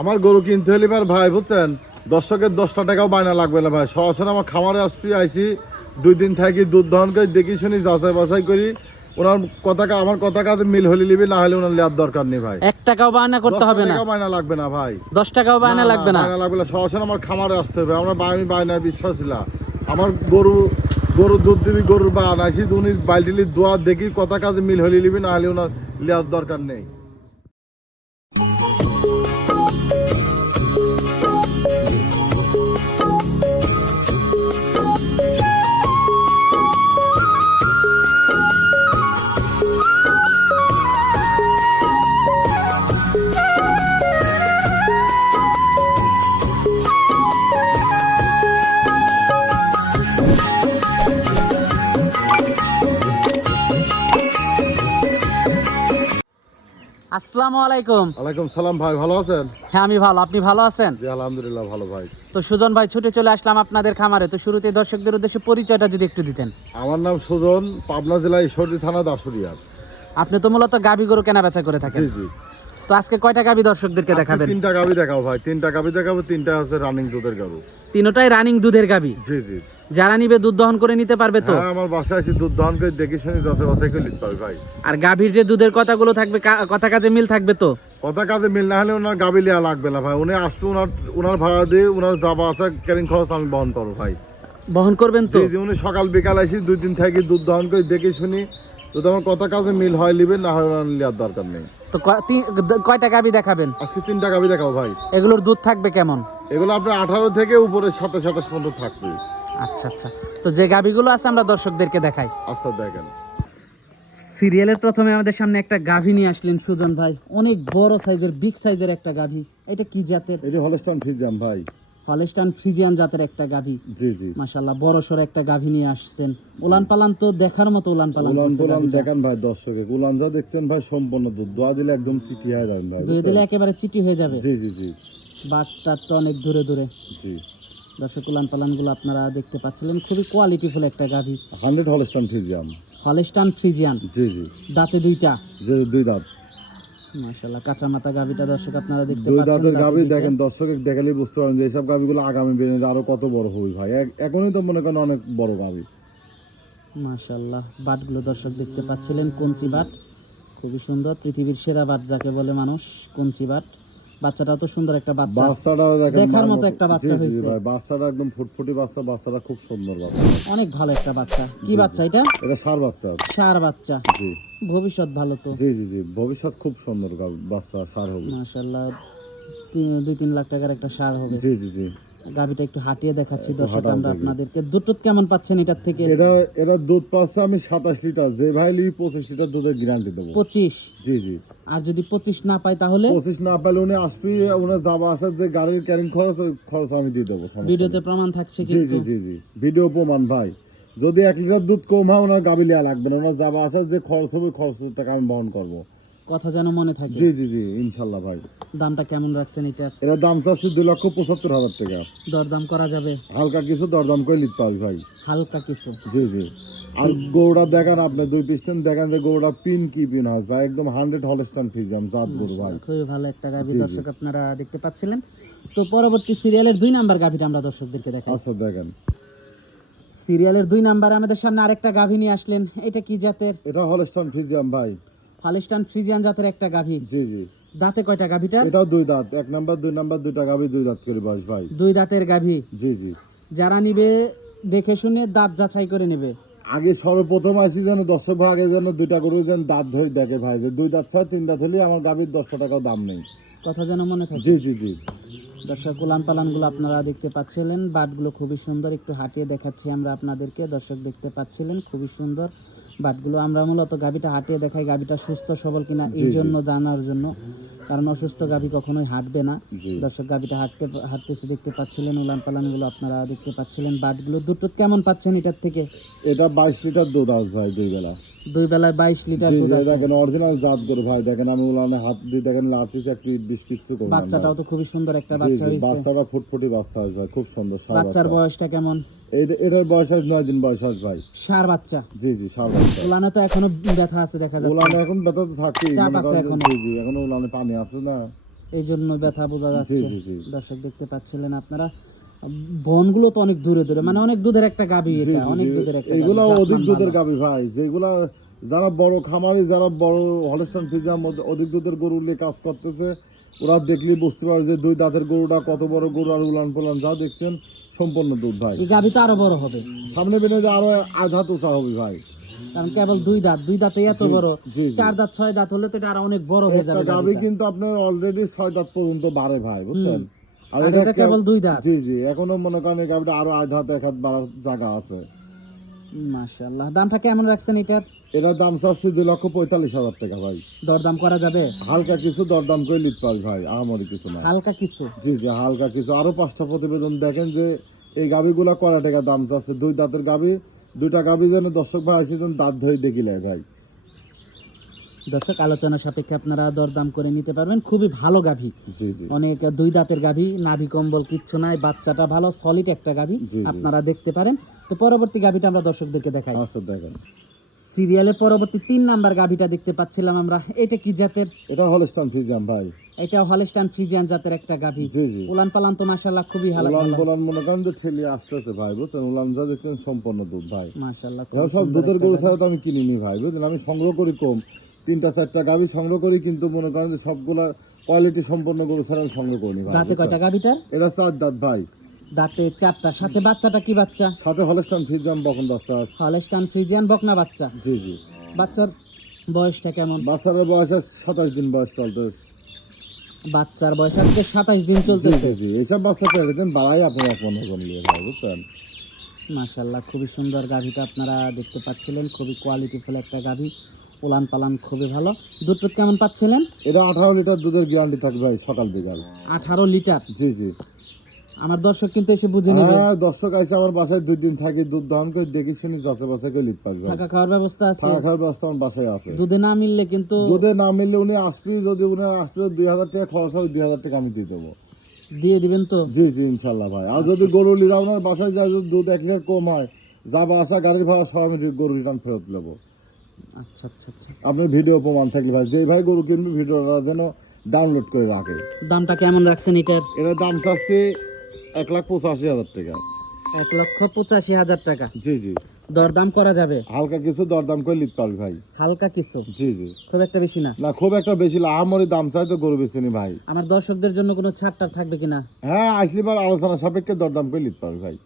আমার গরু কিনতে হলে এবার ভাই বুঝছেন দর্শকের দশটা টাকাও বায়না লাগবে না ভাই। সরাসরি আমার খামারে আসছি আইসি দুই দিন থাকি দুধ দহন করে দেখি শুনি যাচাই বাছাই করি। ওনার কথা আমার কথা কাজে মিল হলে নিবি না হলে ওনার নেওয়ার দরকার নেই ভাই। এক টাকাও বায়না করতে হবে না। বায়না লাগবে না ভাই। দশ টাকাও বায়না লাগবে না। বায়না লাগবে না। সরাসরি আমার খামারে আসতে হবে। আমরা আমি বায়নায় বিশ্বাস ছিল। আমার গরু গরুর দুধ দিবি গরুর বা আনাইছি উনি বাল্টিলি দোয়া দেখি কথা কাজে মিল হলে নিবি না হলে ওনার লেয়ার দরকার নেই। আসসালামু আলাইকুম। ওয়ালাইকুম সালাম ভাই ভালো আছেন? হ্যাঁ আমি ভালো। আপনি ভালো আছেন? জি আলহামদুলিল্লাহ ভালো ভাই। তো সুজন ভাই ছুটে চলে আসলাম আপনাদের খামারে। তো শুরুতে দর্শকদের উদ্দেশ্যে পরিচয়টা যদি একটু দিতেন। আমার নাম সুজন পাবনা জেলা ঈশ্বরদী থানা দাসুরিয়া। আপনি তো মূলত গাভী গরু কেনা বেচা করে থাকেন। জি জি। তো আজকে কয়টা গাভী দর্শকদেরকে দেখাবেন? তিনটা গাবি দেখাও ভাই তিনটা গাবি দেখাবো তিনটা আছে রানিং দুধের গাবু তিনোটাই রানিং দুধের গাভী জি জি যারা নিবে দুধ দহন করে নিতে পারবে তো? হ্যাঁ আমার বাসায় এসে দুধ দহন করে দেখি শুনি যাচাই বাছাই করে নিতে পারবে ভাই। আর গাভীর যে দুধের কথাগুলো থাকবে কথা কাজে মিল থাকবে তো? কথা কাজে মিল না হলে ওনার গাবি লিয়া লাগবে না ভাই। উনি আসবে ওনার ওনার ভাড়া দিয়ে ওনার যাবা আসা ক্যারিং খরচ আমি বহন করব ভাই। বহন করবেন তো? উনি সকাল বিকাল আসি দুই দিন থাকি দুধ দহন করে দেখি শুনি যদি আমার কথা কাজে মিল হয় নিবেন না হয় ওনার লিয়ার দরকার নেই। তো ক- তি- কয়টা গাভী দেখাবেন? আজকে তিনটা গাবি দেখাও ভাই। এগুলোর দুধ থাকবে কেমন? এগুলো আপনার আঠারো থেকে উপরে সাতাশ সাতাশ পর্যন্ত থাকবে। আচ্ছা আচ্ছা। তো যে গাভীগুলো আছে আমরা দর্শকদেরকে দেখাই। আচ্ছা দেখেন। সিরিয়ালের প্রথমে আমাদের সামনে একটা গাভী নিয়ে আসলেন সুজন ভাই। অনেক বড় সাইজের বিগ সাইজের একটা গাভী। এটা কি জাতের? এটি হলস্টন ফিজাম ভাই। হলেস্টান ফ্রিজিয়ান জাতের একটা গাভী। জি জি। মাশাল্লাহ বড় সড় একটা গাভী নিয়ে আসছেন। উলান পালান তো দেখার মতো উলান পালান উলান গাভীটা। দেখান ভাই দর্শকে। উলান যা দেখছেন ভাই সম্পূর্ণ দুধ। দোয়া দিলে একদম চিটি হয়ে যাবেন ভাই দুই দিলে একেবারে চিটি হয়ে যাবে। জি জি জি। বাটটার তো অনেক দূরে দূরে। জি। দর্শক উলান পালানগুলো আপনারা দেখতে পাচ্ছিলেন। খুবই কোয়ালিটিফুল একটা গাভী। হান্ড্রেড হলস্টন ফিজাম হলেস্টান ফ্রিজিয়ান। জি জি। দাঁতে দুইটা। যে দুই দাঁত। মাশাল্লাহ কাঁচা মাথা গাভীটা দর্শক আপনারা দেখতে দুই দাঁতের গাবি দেখেন দর্শক দেখালে বুঝতে পারেন যে এইসব গাবিগুলো আগামী দিনে আরও কত বড় হবে ভাই। এখনই তো মনে করেন অনেক বড় গাবি মাশাআল্লাহ বাটগুলো দর্শক দেখতে পাচ্ছিলেন কঞ্চি বাট খুবই সুন্দর পৃথিবীর সেরা বাট যাকে বলে মানুষ কঞ্চি বাট। বাচ্চাটাও তো সুন্দর একটা বাচ্চা। বাচ্চাটাও দেখার মতো একটা বাচ্চা হয়েছে। ভাই বাচ্চাটা একদম ফুটফুটি বাচ্চা বাচ্চাটা খুব সুন্দর বাচ্চা। অনেক ভালো একটা বাচ্চা। কি বাচ্চা এটা? এটা সার বাচ্চা। সার বাচ্চা। জি। ভবিষ্যৎ ভালো তো। জি জি জি। ভবিষ্যৎ খুব সুন্দর বাচ্চা সার হবে। মাশাআল্লাহ দুই তিন লাখ টাকার একটা সার হবে। জি জি জি। গাভিটা একটু হাঁটিয়ে দেখাচ্ছি দর্শক আমরা আপনাদেরকে দুটো কেমন পাচ্ছেন এটার থেকে? এটা এটা দুধ পাচ্ছে আমি সাতাশ লিটার যে ভাই লিবি পঁচিশ লিটার দুধের গ্যারান্টি দেবো। পঁচিশ? জি জি। আর যদি পঁচিশ না পাই তাহলে? পঁচিশ না পেলে উনি আসবি উনি যাবা আসার যে গাড়ির ক্যারিং খরচ খরচ আমি দিয়ে দেবো ভিডিওতে প্রমাণ থাকছে কিন্তু। জি জি জি। ভিডিও প্রমাণ ভাই। যদি এক লিটার দুধ কম হয় ওনার গাবি লিয়া লাগবে না ওনার যাবা আসার যে খরচ হবে খরচের টাকা আমি বহন করব। কথা যেন মনে থাকে। জি জি জি ইনশাল্লাহ ভাই। দামটা কেমন রাখছেন এটার? এরা দাম চাচ্ছি দুই লক্ষ পঁচাত্তর হাজার টাকা। দরদাম করা যাবে? হালকা কিছু দরদাম করে নিতে পারবি ভাই। হালকা কিছু? জি জি। আর গৌড়া দেখান আপনি দুই পিস্টেন দেখান যে গৌড়া পিন কি পিন হয় ভাই একদম হান্ড্রেড হলস্টান ফিজাম জাত গরু ভাই। খুবই ভালো একটা গাভি। দর্শক আপনারা দেখতে পাচ্ছিলেন। তো পরবর্তী সিরিয়ালের দুই নাম্বার গাভিটা আমরা দর্শকদেরকে দেখাই। আচ্ছা দেখেন। সিরিয়ালের দুই নাম্বারে আমাদের সামনে আরেকটা গাভি নিয়ে আসলেন। এটা কি জাতের? এটা হলস্টান ফিজাম ভাই। ফালিস্টান ফ্রিজিয়ান জাতের একটা গাভী। জি জি। দাঁতে কয়টা গাভীটা এটাও দুই দাঁত। এক নাম্বার দুই নাম্বার দুইটা গাভী দুই দাঁত করে বয়স ভাই। দুই দাঁতের গাভী। জি জি। যারা নিবে দেখে শুনে দাঁত যাচাই করে নেবে। আগে সর্বপ্রথম আসি যেন দর্শক ভাই আগে যেন দুইটা গরু যেন দাঁত ধরে দেখে ভাই যে দুই দাঁত ছাড়া তিন দাঁত হলে আমার গাভীর দশশো টাকাও দাম নেই। কথা যেন মনে থাকে। জি জি জি। দর্শক উলান পালানগুলো আপনারা দেখতে পাচ্ছিলেন বাটগুলো খুবই সুন্দর একটু হাঁটিয়ে দেখাচ্ছি আমরা আপনাদেরকে। দর্শক দেখতে পাচ্ছিলেন খুবই সুন্দর বাটগুলো। আমরা মূলত গাভিটা হাঁটিয়ে দেখাই গাভিটা সুস্থ সবল কিনা এই জন্য জানার জন্য। কারণ অসুস্থ গাভী কখনোই হাঁটবে না। দর্শক গাভীটা হাঁটতে হাঁটতেছে দেখতে পাচ্ছিলেন উলান পালানগুলো আপনারা দেখতে পাচ্ছিলেন বাটগুলো। দুটো কেমন পাচ্ছেন এটার থেকে? এটা বাইশ লিটার দুধ আসবে দুই বেলা। দুই বেলায় বাইশ লিটার দুধ আছে। দেখেন অরিজিনাল জাত গরু ভাই। দেখেন আমি উলানে হাত দিয়ে দেখেন একটু বিশ বাচ্চাটাও তো খুবই সুন্দর একটা বাচ্চা বাচ্চাটা ফুটফুটি বাচ্চা আছে ভাই খুব সুন্দর বাচ্চার বয়সটা কেমন? এটার বয়স নয় দিন বয়স আছে ভাই। সার বাচ্চা। জি জি ষাঁড় বাচ্চা। উলানে তো এখনও ব্যথা আছে দেখা যাচ্ছে। উলানে এখন ব্যথা তো চাপ আছে এখনও। জি জি এখন উলানে পানি আছে না। এই জন্য ব্যথা বোঝা যাচ্ছে। দর্শক দেখতে পাচ্ছিলেন আপনারা। বনগুলো তো অনেক দূরে দূরে মানে অনেক দুধের একটা গাবি এটা অনেক। দুধের একটা এইগুলো গাভী, অধিক দুধের গাবি ভাই যেগুলা যারা বড় খামারি যারা বড় হলস্টান মধ্যে অধিক দুধের গরু নিয়ে কাজ করতেছে ওরা দেখলেই বুঝতে পারে যে দুই দাঁতের গরুটা কত বড় গরু আর উলান পোলান যা দেখছেন সম্পূর্ণ দুধ ভাই। এই গাবি তো আরও বড় হবে। সামনে বেনে যে আরও আধা তোষা হবে ভাই। কারণ কেবল দুই দাঁত দুই দাঁতে এত বড়। চার দাঁত ছয় দাঁত হলে তো এটা আরও অনেক বড় হয়ে যাবে গাবি কিন্তু আপনার অলরেডি ছয় দাঁত পর্যন্ত বাড়ে ভাই বুঝছেন? এটা কেবল দুই দাঁত। জি জি এখনও মনে করেন এই গাবিটা আরও আধ হাত এক হাত বাড়ার জায়গা আছে। মাশাআল্লাহ। দামটা কেমন রাখছেন এটার? এটার দাম চাচ্ছি দুই লক্ষ পঁয়তাল্লিশ হাজার টাকা ভাই। দরদাম করা যাবে? হালকা কিছু দরদাম করে পারি ভাই কিছু না। হালকা কিছু? জি জি হালকা কিছু। আরও পাঁচটা প্রতিবেদন দেখেন যে এই গাবিগুলা কয়টা টাকা দাম চাচ্ছে। দুই দাঁতের গাবি দুইটা গাবি যেন দর্শক ভাই আসে যেন দাঁত ধরে দেখিলে ভাই। দর্শক আলোচনা সাপেক্ষে আপনারা দরদাম করে নিতে পারবেন। খুবই ভালো গাভী। অনেক দুই দাঁতের গাভী নাভি কম্বল কিচ্ছু নাই বাচ্চাটা ভালো সলিড একটা গাভী। আপনারা দেখতে পারেন। তো পরবর্তী গাভীটা আমরা দর্শকদেরকে দেখাই। সিরিয়ালের পরবর্তী তিন নাম্বার গাভীটা দেখতে পাচ্ছিলাম আমরা। এটা কি জাতের? এটা হলস্টান ফিজাম ভাই। এটা হলস্টান ফ্রিজিয়ান জাতের একটা গাভী। উলান পালান তো মাশাআল্লাহ খুবই ভালো উলান পোলান মনে করেন যে ঠেলিয়ে আসতেছে ভাই বুঝছেন? উলান যা দেখছেন সম্পূর্ণ দুধ ভাই। মাশাআল্লাহ সব দুধের গরু ছাড়া তো আমি কিনিনি ভাই বুঝলেন? আমি সংগ্রহ করি কম। তিনটা চারটা গাভি সংগ্রহ করি কিন্তু মনে করেন যে সবগুলা কোয়ালিটি সম্পন্ন গরু ছাড়া আমি সংগ্রহ করিনি ভাই দাঁতে কয়টা? গাভীটার এটা চার দাঁত ভাই। দাঁতে চারটা সাথে বাচ্চাটা কি বাচ্চা? সাথে হলস্টান ফিজাম বকন বাচ্চা হলস্টান ফ্রিজিয়ান বকনা বাচ্চা? জি জি। বাচ্চার বয়সটা কেমন? বাচ্চার বয়স সাতাশ দিন বয়স চলতে বাচ্চার বয়স আজকে সাতাশ দিন জি চলতেছে। জি। জি এইসব বাচ্চা পেয়ে দেন বাড়াই আপনি এক মনে করেন নিয়ে ভাই বুঝছেন? মাশাল্লাহ খুবই সুন্দর গাভীটা আপনারা দেখতে পাচ্ছিলেন। খুবই কোয়ালিটিফুল একটা গাভী। উলান পালান খুবই ভালো। দুধ টুধ কেমন পাচ্ছিলেন? এটা আঠারো লিটার দুধের গ্যারান্টি থাকবে ভাই সকাল বিকাল আঠারো লিটার? জি জি। আমার দর্শক কিন্তু এসে বুঝে নেবে। হ্যাঁ দর্শক আইসে আমার বাসায় দুই দিন থাকি দুধ দহন করে দেখি শুনি যাচাই বাসায় করে লিখ পারবে থাকা খাওয়ার ব্যবস্থা আছে? থাকা খাওয়ার ব্যবস্থা আমার বাসায় আছে। দুধে না মিললে কিন্তু দুধে না মিললে উনি আসবি যদি উনি আসতে দুই হাজার টাকা খরচ হবে দুই হাজার টাকা আমি দিয়ে দেবো। দিয়ে দিবেন তো? জি জি ইনশাল্লাহ ভাই। আর যদি গরু লিলে আপনার বাসায় যায় যদি দুধ এক লিটার কম হয় যাবা আসা গাড়ির ভাড়া সব আমি গরু রিটার্ন ফেরত নেব। আচ্ছা আচ্ছা আচ্ছা। আপনার ভিডিও প্রমাণ থাকলে ভাই যেই ভাই গরু কিনবে ভিডিওটা যেন ডাউনলোড করে রাখে। দামটা কেমন রাখছেন এটার? এটার দাম চাচ্ছে এক লাখ পঁচাশি হাজার টাকা। এক লক্ষ পঁচাশি হাজার টাকা। জি জি। দরদাম করা যাবে? হালকা কিছু দরদাম করে লিখতে পারবি ভাই। হালকা কিছু? জি জি। খুব একটা বেশি না? না খুব একটা বেশি না আমারই দাম চাই তো গরু বেশি ভাই। আমার দর্শকদের জন্য কোনো ছাড়টার থাকবে কিনা? হ্যাঁ আসলে আলোচনা সাপেক্ষে দরদাম করে লিখতে পারবি ভাই।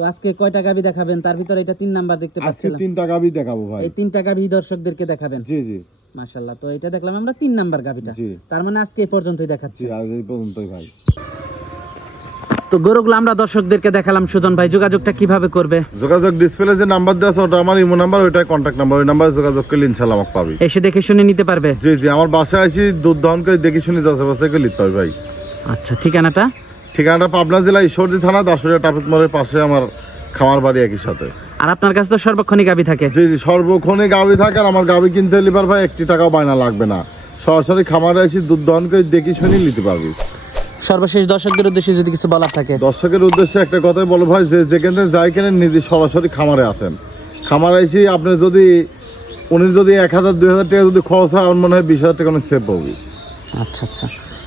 তো আজকে কয়টা গাভী দেখাবেন? তার ভিতরে এটা তিন নাম্বার দেখতে আজকে পাচ্ছিলাম। তিন টাকা বি দেখাবো ভাই। এই তিনটা গাভী দর্শকদেরকে দেখাবেন। জি জি। মাশাল্লাহ তো এটা দেখলাম আমরা তিন নাম্বার গাভীটা জি। তার মানে আজকে এই পর্যন্তই দেখাচ্ছি। জি আজ এই পর্যন্তই ভাই। তো গরুগুলো আমরা দর্শকদেরকে দেখালাম। সুজন ভাই যোগাযোগটা কীভাবে করবে? যোগাযোগ ডিসপ্লে যে নাম্বার দেওয়া আছে ওটা আমার ইমো নাম্বার ওইটাই কন্ট্যাক্ট নাম্বার ওই নাম্বারে যোগাযোগ করলে ইনশাল্লাহ আমাকে পাবি। এসে দেখে শুনে নিতে পারবে? জি জি আমার বাসায় আসি দুধ দহন করে দেখে শুনে যাচাই বাছাই করে লিখতে হবে ভাই। আচ্ছা ঠিকানাটা? ঠিকানাটা পাবনা জেলা ঈশ্বরদী থানা দাসুরিয়া টাপুত মোড়ের পাশে আমার খামার বাড়ি একই সাথে। আর আপনার কাছে তো সর্বক্ষণই গাভী থাকে। জি জি সর্বক্ষণে গাভি থাকে আর আমার গাভি কিনতে লিবার ভাই একটি টাকাও বায়না লাগবে না। সরাসরি খামারে এসে দুধ দহন করে দেখি শুনি নিতে পারবি। সর্বশেষ দর্শকদের উদ্দেশ্যে যদি কিছু বলার থাকে। দর্শকের উদ্দেশ্যে একটা কথাই বলো ভাই যে যেখানে যাই কেনেন নিজে সরাসরি খামারে আসেন। খামারে এসে আপনি যদি উনি যদি এক হাজার দুই হাজার টাকা যদি খরচ হয় আমার মনে হয় বিশ হাজার টাকা আমি সেভ পাবি। আচ্ছা আচ্ছা।